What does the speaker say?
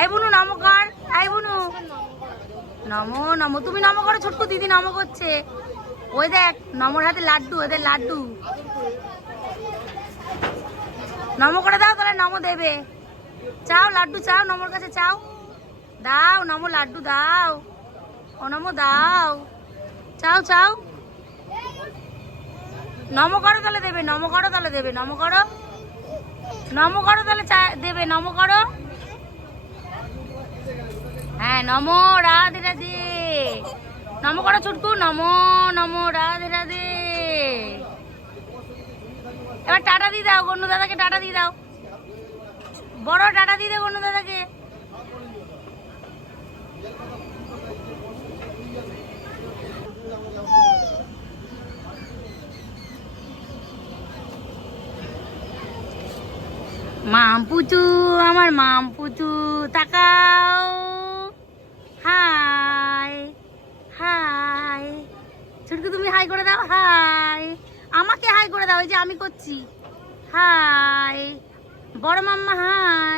এই বুনু নমো কর, এই বুনু নমো নমো। তুমি নমো করো ছোট্টু, দিদি নমো করছে। ওই দেখ নমোর হাতে লাড্ডু, ওদের লাড্ডু। নমো করে দাও তাহলে নমো দেবে। চাও লাড্ডু চাও, নমোর কাছে চাও। দাও নমো লাড্ডু দাও, ও নমো দাও, চাও চাও। নমো করো তাহলে দেবে, নমো করো তাহলে দেবে, নমো করো, নমো করো তাহলে দেবে, নমো করো। হ্যাঁ নমো রাধে রাধে, নমো করো ছুটকু, নমো নমো রাধে রাধে। এবার টাটা দিয়ে দাও, গন্নু দাদাকে টাটা দিয়ে দাও, বড় টাটা দিয়ে দাও গন্নু দাদাকে। মাম পুচু, আমার মাম পুচু, তাকাও। হাই হাই ছুটকু, তুমি হাই করে দাও, হাই। আমাকে হাই করে দাও, এই যে আমি করছি। হাই বড় মাম্মা, হাই।